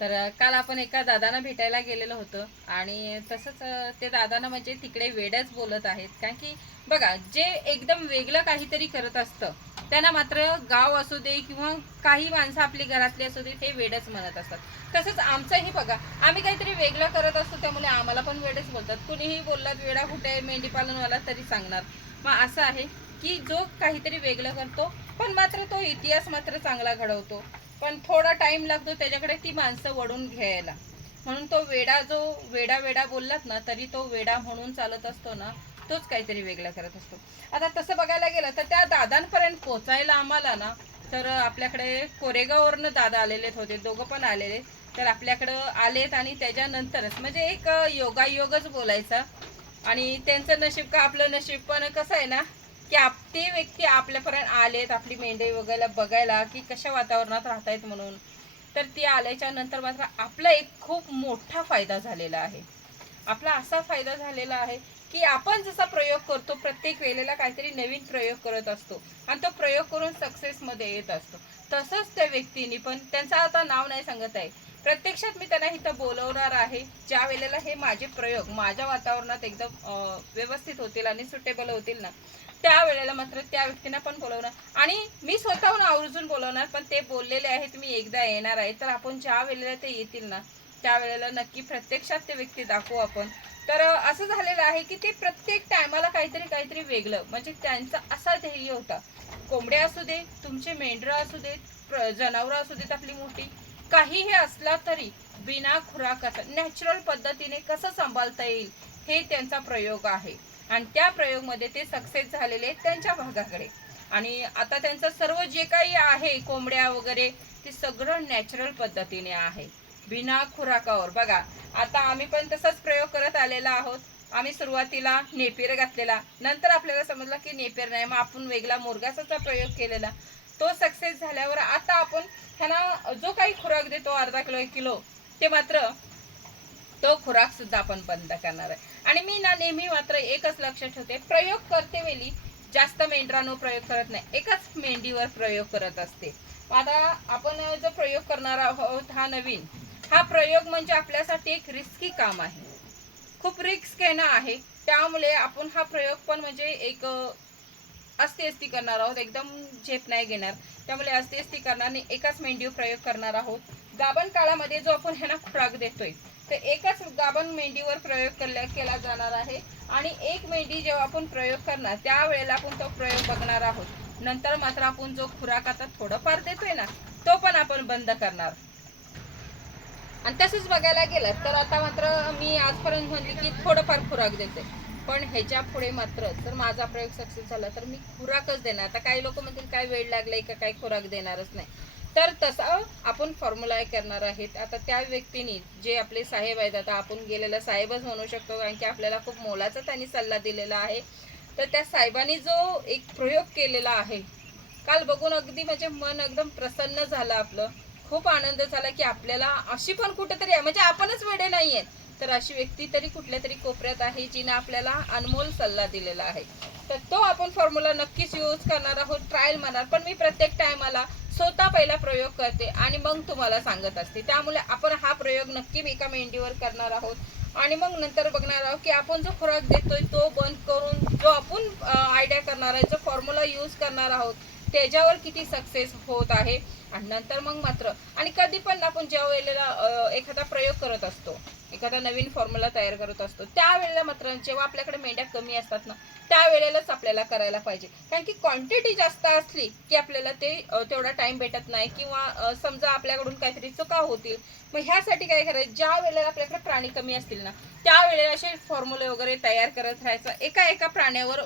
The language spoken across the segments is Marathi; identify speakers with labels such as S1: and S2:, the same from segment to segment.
S1: तर काल आपण एका दादांना भेटायला गेलेलो होतो आणि तसंच ते दादांना म्हणजे तिकडे वेडच बोलत आहेत. कारण की बघा जे एकदम वेगळं काहीतरी करत असतं त्यांना मात्र गाव असू दे किंवा काही माणसं आपली घरातली असू दे ते वेडच म्हणत असतात. तसंच आमचंही बघा आम्ही काहीतरी वेगळं करत असतो त्यामुळे आम्हाला पण वेडच बोलतात. कुणीही बोललात वेडा कुठे मेंढीपालनवाला तरी सांगणार. मग असं आहे की जो काहीतरी वेगळं करतो पण मात्र तो इतिहास मात्र चांगला घडवतो. पण थोडा टाइम लागतो त्याच्याकडे ती माणसं वडून घ्यायला. म्हणून तो वेडा जो वेडा वेडा बोललात ना तरी तो वेडा म्हणून चालत असतो ना तोच काहीतरी वेगळा करत असतो. आता तसं बघायला गेलं तर त्या दादांपर्यंत पोचायला आम्हाला ना तर आपल्याकडे कोरेगाववरनं दादा आलेले होते दोघं पण आलेले तर आपल्याकडं आलेत आणि त्याच्यानंतरच म्हणजे एक योगायोगच बोलायचा. आणि त्यांचं नशीब का आपलं नशीब? पण कसं आहे ना की आप ते व्यक्ती आपल्यापर्यंत आलेत आपली मेंढे वगैरे बघायला की कशा वातावरणात राहतायत म्हणून. तर ती आल्याच्यानंतर मात्र आपला एक खूप मोठा फायदा झालेला आहे. आपला असा फायदा झालेला आहे की आपण जसा प्रयोग करतो प्रत्येक वेळेला काहीतरी नवीन प्रयोग करत असतो आणि तो प्रयोग करून सक्सेसमध्ये येत असतो. तसंच त्या व्यक्तीने पण त्यांचं आता नाव नाही सांगत आहे. प्रत्यक्षात मी त्यांना इथं बोलवणार आहे ज्या वेळेला हे माझे प्रयोग माझ्या वातावरणात एकदम व्यवस्थित होतील आणि सुटेबल होतील ना त्यावेळेला मात्र त्या व्यक्तींना पण बोलवणार. आणि मी स्वतःहून आवर्जून बोलवणार पण ते बोललेले आहेत मी एकदा येणार आहे. तर आपण ज्या वेळेला ते येतील ना त्यावेळेला नक्की प्रत्यक्षात ते व्यक्ती दाखवू आपण. तर असं झालेलं आहे की ते प्रत्येक टायमाला काहीतरी काहीतरी वेगळं म्हणजे त्यांचा असा ध्येय होता. कोंबड्या असू दे तुमचे मेंढरं असू देत जनावरं असू देत आपली मोठी काहीही असला तरी बिना खुराकाचा नॅचरल पद्धतीने कसं सांभाळता येईल हे त्यांचा प्रयोग आहे. आणि त्या प्रयोगमध्ये ते सक्सेस झालेले आहेत त्यांच्या भागाकडे. आणि आता त्यांचं सर्व जे काही आहे कोंबड्या वगैरे ते सगळं नॅचरल पद्धतीने आहे. बिना खुराकावर. बघा आता आम्ही पण तसाच प्रयोग करत आलेला आहोत. आम्ही सुरुवातीला नेपेर घातलेला. नंतर आपल्याला समजलं की नेपेर नाही. मग आपण वेगळा मुरगासाचा प्रयोग केलेला. तो सक्सेस झाल्यावर आता आपण ह्यांना जो काही खुराक देतो अर्धा किलो एक किलो ते मात्र तो खुराक सुद्धा आपण बंद करणार आहे. आणि मी ना नेहमी मात्र एकच लक्ष ठेवते प्रयोग करते वेळी जास्त मेंढरांवर प्रयोग करत नाही एकाच मेंढीवर प्रयोग करत असते. आता आपण जो प्रयोग करणार आहोत हा नवीन हा प्रयोग म्हणजे आपल्यासाठी एक रिस्की काम आहे. खूप रिस्क घेणं आहे त्यामुळे आपण हा प्रयोग पण म्हणजे एक अस्ती अस्ती करणार आहोत एकदम झेप नाही घेणार. त्यामुळे अस्ती अस्ती करणार आणि एकाच मेंढीवर प्रयोग करणार आहोत. गाभण काळामध्ये जो आपण ह्यांना खुराक देतोय तर एकाच गाभण मेंढीवर प्रयोग केला केला जाणार आहे. आणि एक मेंढी जेव्हा आपण प्रयोग करणार त्यावेळेला आपण तो प्रयोग बघणार आहोत. नंतर मात्र आपण जो खुराक आता थोडंफार देतोय ना तो पण आपण बंद करणार. आणि तसंच बघायला गेलं तर आता मात्र मी आजपर्यंत म्हणली की थोडंफार खुराक देते. पण ह्याच्या पुढे मात्र जर माझा प्रयोग सक्सेस झाला तर मी खुराकच देणार. आता काही लोक म्हणतील काय वेळ लागलाय का? काही खुराक देणारच नाही. तर तसा आपण फॉर्म्युला करणार आहेत. आता त्या व्यक्तीने जे आपले साहेब आहेत आता आपण गेलेला साहेबच म्हणू शकतो कारण की आपल्याला खूप मोलाचा त्यांनी सल्ला दिलेला आहे. तर त्या साहेबांनी जो एक प्रयोग केलेला आहे काल बघून अगदी म्हणजे मन एकदम प्रसन्न झालं आपलं. खूप आनंद झाला की आपल्याला अशी पण कुठेतरी म्हणजे आपणच वेडे नाही आहेत तर अशी व्यक्ती तरी कुठल्या तरी कोपऱ्यात आहे जिने आपल्याला अनमोल सल्ला दिलेला आहे. तर तो आपण फॉर्म्युला नक्कीच यूज करणार आहोत ट्रायल म्हणणार पण मी प्रत्येक टायमाला स्वतः पहिला प्रयोग करते आणि मग तुम्हाला सांगत असते. त्यामुळे आपण हा प्रयोग नक्की एका मेंढीवर करणार आहोत. आणि मग नंतर बघणार आहोत की आपण जो खुराक देतोय तो बंद करून जो आपण आयडिया करणार आहे जो फॉर्म्युला यूज करणार आहोत त्याच्यावर किती सक्सेस होत आहे? आणि नंतर मग मात्र. आणि कधी पण आपण ज्या वेळेला एखादा प्रयोग करत असतो एखादा नवीन फॉर्म्युला तयार करत असतो. त्यावेळेला मात्र जेव्हा आपल्याकडे मेंढ्या कमी असतात ना त्यावेळेलाच आपल्याला करायला पाहिजे. कारण की क्वांटिटी जास्त असली की आपल्याला ते तेवढा टाइम भेटत नाही किंवा समजा आपल्याकडून काहीतरी चुका होतील मग ह्यासाठी काय करायचं? ज्या वेळेला आपल्याकडे प्राणी कमी असतील ना त्यावेळेला असे फॉर्म्युले वगैरे तयार करत राहायचं. एका एका प्राण्यावर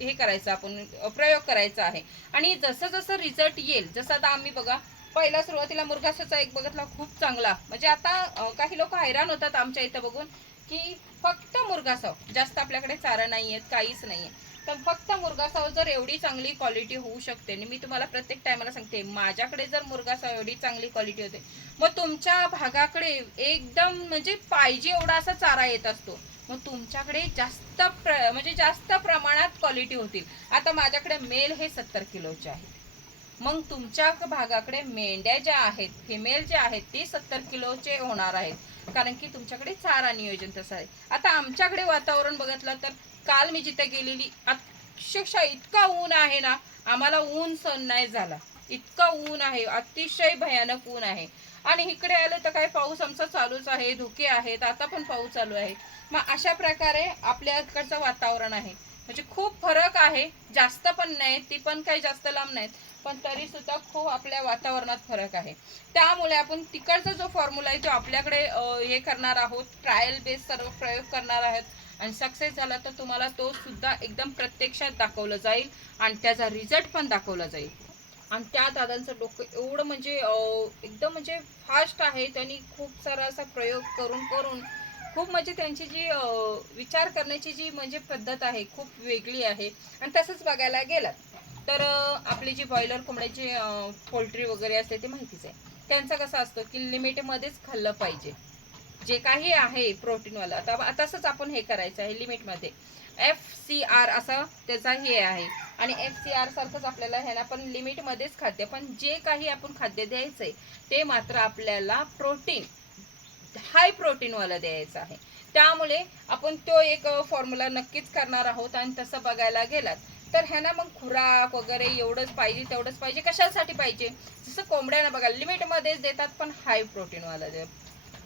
S1: हे करायचं आपण प्रयोग करायचा आहे. आणि जसं जसं रिझल्ट येईल जसं आता आम्ही बघा पहिला सुरुवातीला मुरघासाचा एक बघितला खूप चांगला. म्हणजे आता काही लोक हैराण होतात आमच्या इथं बघून की फक्त मुरघासाव जास्त आपल्याकडे चारा नाही आहेत काहीच नाही आहे तर फक्त मुरघासाव जर एवढी चांगली क्वालिटी होऊ शकते आणि मी तुम्हाला प्रत्येक टायमाला सांगते माझ्याकडे जर मुरघासाव एवढी चांगली क्वालिटी होते मग तुमच्या भागाकडे एकदम म्हणजे पाहिजे एवढा असा चारा येत असतो. मग तुमच्याकडे जास्त प्र म्हणजे जास्त प्रमाणात क्वालिटी होतील. आता माझ्याकडे मेल हे सत्तर किलोचे आहे. मग तुमच्या भागाकडे मेंढ्या ज्या आहेत फिमेल ज्या आहेत ते सत्तर किलोचे होणार आहेत. कारण की तुमच्याकडे चारा नियोजन तसं आहे. आता आमच्याकडे वातावरण बघितलं तर काल मी जिथे गेलेली अक्षरशः इतका ऊन आहे ना आम्हाला ऊन सहन नाही झाला. इतका ऊन आहे अतिशय भयानक ऊन आहे. आणि इकडे आलं तर काय पाऊस आमचा चालूच आहे धुके आहेत आता पण पाऊस चालू आहे. मग अशा प्रकारे आपल्या इकडचं वातावरण आहे. म्हणजे खूप फरक आहे जास्त पण नाही ती पण काही जास्त लांब नाहीत. पण तरी सुद्धा खूप आपल्या वातावरणात फरक आहे. त्यामुळे आपण तिकडचा जो फॉर्म्युला आहे तो आपल्याकडे हे करणार आहोत. ट्रायल बेस सर्व प्रयोग करणार आहोत. आणि सक्सेस झाला तर तुम्हाला तो सुद्धा एकदम प्रत्यक्षात दाखवलं जाईल आणि त्याचा रिझल्ट पण दाखवला जाईल. आणि त्या दादांचं डोकं एवढं म्हणजे एकदम म्हणजे फास्ट आहे. त्यांनी खूप सारा असा प्रयोग करून करून खूप म्हणजे त्यांची जी विचार करण्याची जी म्हणजे पद्धत आहे खूप वेगळी आहे. आणि तसंच बघायला गेलात. तर आपले आपली जी बॉयलर कोंबड्याचे पोल्ट्री वगैरे असते ते माहितीच आहे. त्यांचं कसं असतं की लिमिटमध्येच खाल्लं पाहिजे. जे काही आहे प्रोटीनवालं आता तसंच आपण हे करायचं आहे लिमिटमध्ये एफ सी आर असं त्याचा हे आहे. आणि एफ सी आर सारखंच आपल्याला ह्याला पण लिमिटमध्येच खाद्य. पण जे काही आपण खाद्य द्यायचं आहे ते मात्र आपल्याला प्रोटीन हाय प्रोटीनवालं द्यायचं आहे. त्यामुळे आपण तो एक फॉर्म्युला नक्कीच करणार आहोत आणि तसं बघायला गेलात तर ह्यांना मग खुराक वगैरे एवढंच पाहिजे तेवढंच पाहिजे. कशासाठी पाहिजे? जसं कोंबड्यांना बघा लिमिटमध्येच देतात पण हाय प्रोटीनवाला दे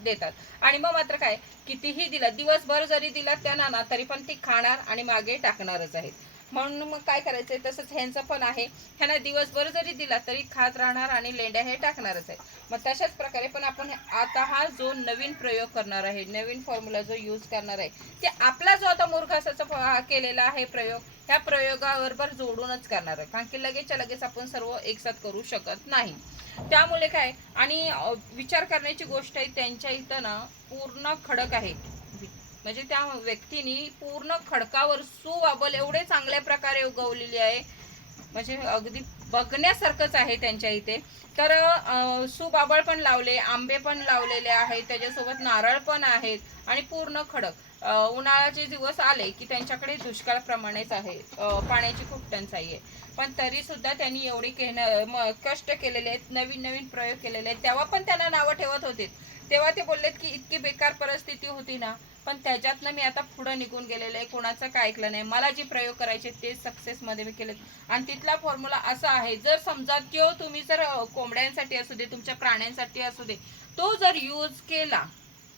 S1: देतात. आणि मग मात्र काय? कितीही दिला दिवसभर जरी दिला त्यांना ना तरी पण ती खाणार आणि मागे टाकणारच आहेत. म्हणून मग काय करायचंय? तसंच ह्यांचं पण आहे. ह्यांना दिवसभर जरी दिला तरी खात राहणार आणि लेंड्या हे टाकणारच आहे. मग तशाच प्रकारे पण आपण आता हा जो नवीन प्रयोग करणार आहे नवीन फॉर्म्युला जो यूज करणार आहे ते आपला जो आता मुरघासाचा केलेला आहे प्रयोग ह्या प्रयोगाबरोबर जोडूनच करणार आहे. कारण की लगेचच्या लगेच आपण सर्व एकसाथ करू शकत नाही. त्यामुळे काय? आणि विचार करण्याची गोष्ट आहे त्यांच्या इथं ना पूर्ण खडक आहे. म्हणजे त्या व्यक्तीने पूर्ण खडकावर सुवाबल एवढे चांगल्या प्रकारे उगवलेली आहे. म्हणजे अगदी बघण्यासारखंच आहे त्यांच्या इथे. तर सुबाबळ पण लावले आंबे पण लावलेले आहेत त्याच्यासोबत नारळ पण आहेत आणि पूर्ण खडक. उन्हाळ्याचे दिवस आले की त्यांच्याकडे दुष्काळप्रमाणेच आहे. पाण्याची खूप टंचाई आहे. पण तरीसुद्धा त्यांनी एवढी केन- म- कष्ट केलेले आहेत नवीन नवीन प्रयोग केलेले आहेत. तेव्हा पण त्यांना नावं ठेवत होते. तेव्हा ते बोललेत की इतकी बेकार परिस्थिती होती ना. पण त्याच्यातनं मी आता पुढं निघून गेलेलं आहे. कोणाचं काय ऐकलं नाही. मला जे प्रयोग करायचे ते सक्सेसमध्ये मी केलेत. आणि तिथला फॉर्म्युला असा आहे जर समजा किंवा तुम्ही जर कोंबड्यांसाठी असू दे तुमच्या प्राण्यांसाठी असू दे तो जर यूज केला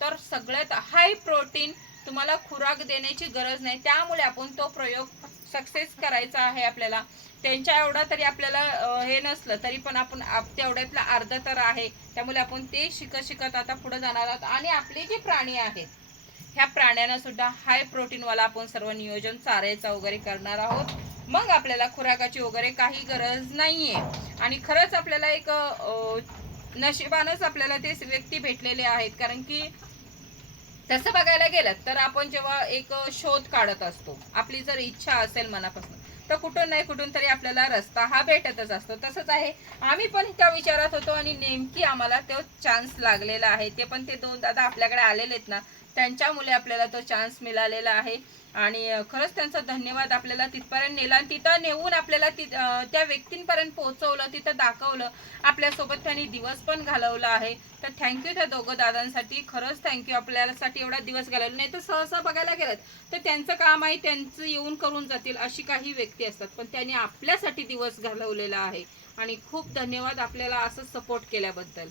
S1: तर सगळ्यात हाय प्रोटीन तुम्हाला खुराक देण्याची गरज नाही. त्यामुळे आपण तो प्रयोग सक्सेस करायचा आहे आपल्याला. त्यांच्या एवढा तरी आपल्याला हे नसलं तरी पण आपण आप- तेवढ्यातलं अर्ध तर आहे. त्यामुळे आपण ते शिकत शिकत आता पुढे जाणार आहोत. आणि आपले जे प्राणी आहेत ह्या प्राण्यांना सुद्धा हाय प्रोटीनवाला आपण सर्व नियोजन चारायचा वगैरे करणार आहोत. मग आपल्याला खुराकाची वगैरे काही गरज नाहीये. आणि खरंच आपल्याला एक अ, नशिबानच आपल्याला ते व्यक्ती भेटलेले आहेत. कारण की तसं बघायला गेलं तर आपण जेव्हा एक शोध काढत असतो आपली जर इच्छा असेल मनापासून तर कुठून नाही कुठून तरी आपल्याला रस्ता हा भेटतच असतो. तसंच आहे. आम्ही पण त्या विचारात होतो आणि नेमकी आम्हाला तो चान्स लागलेला आहे. ते पण ते दोन दादा आपल्याकडे आलेले आहेत ना त्यांच्यामुळे आपल्याला तो चान्स मिळालेला आहे. आणि खरंच त्यांचा धन्यवाद आपल्याला तिथपर्यंत नेला आणि तिथं नेऊन आपल्याला ति त्या व्यक्तींपर्यंत पोहोचवलं तिथं दाखवलं. आपल्यासोबत त्यांनी दिवस पण घालवला आहे. तर थँक्यू त्या दोघं दादांसाठी. खरंच थँक्यू आपल्यासाठी एवढा दिवस घालवला. नाही तर सहसा बघायला गेलं तर त्यांचं काम आहे त्यांचं येऊन करून जातील अशी काही व्यक्ती असतात. पण त्यांनी आपल्यासाठी दिवस घालवलेला आहे. आणि खूप धन्यवाद आपल्याला असं सपोर्ट केल्याबद्दल.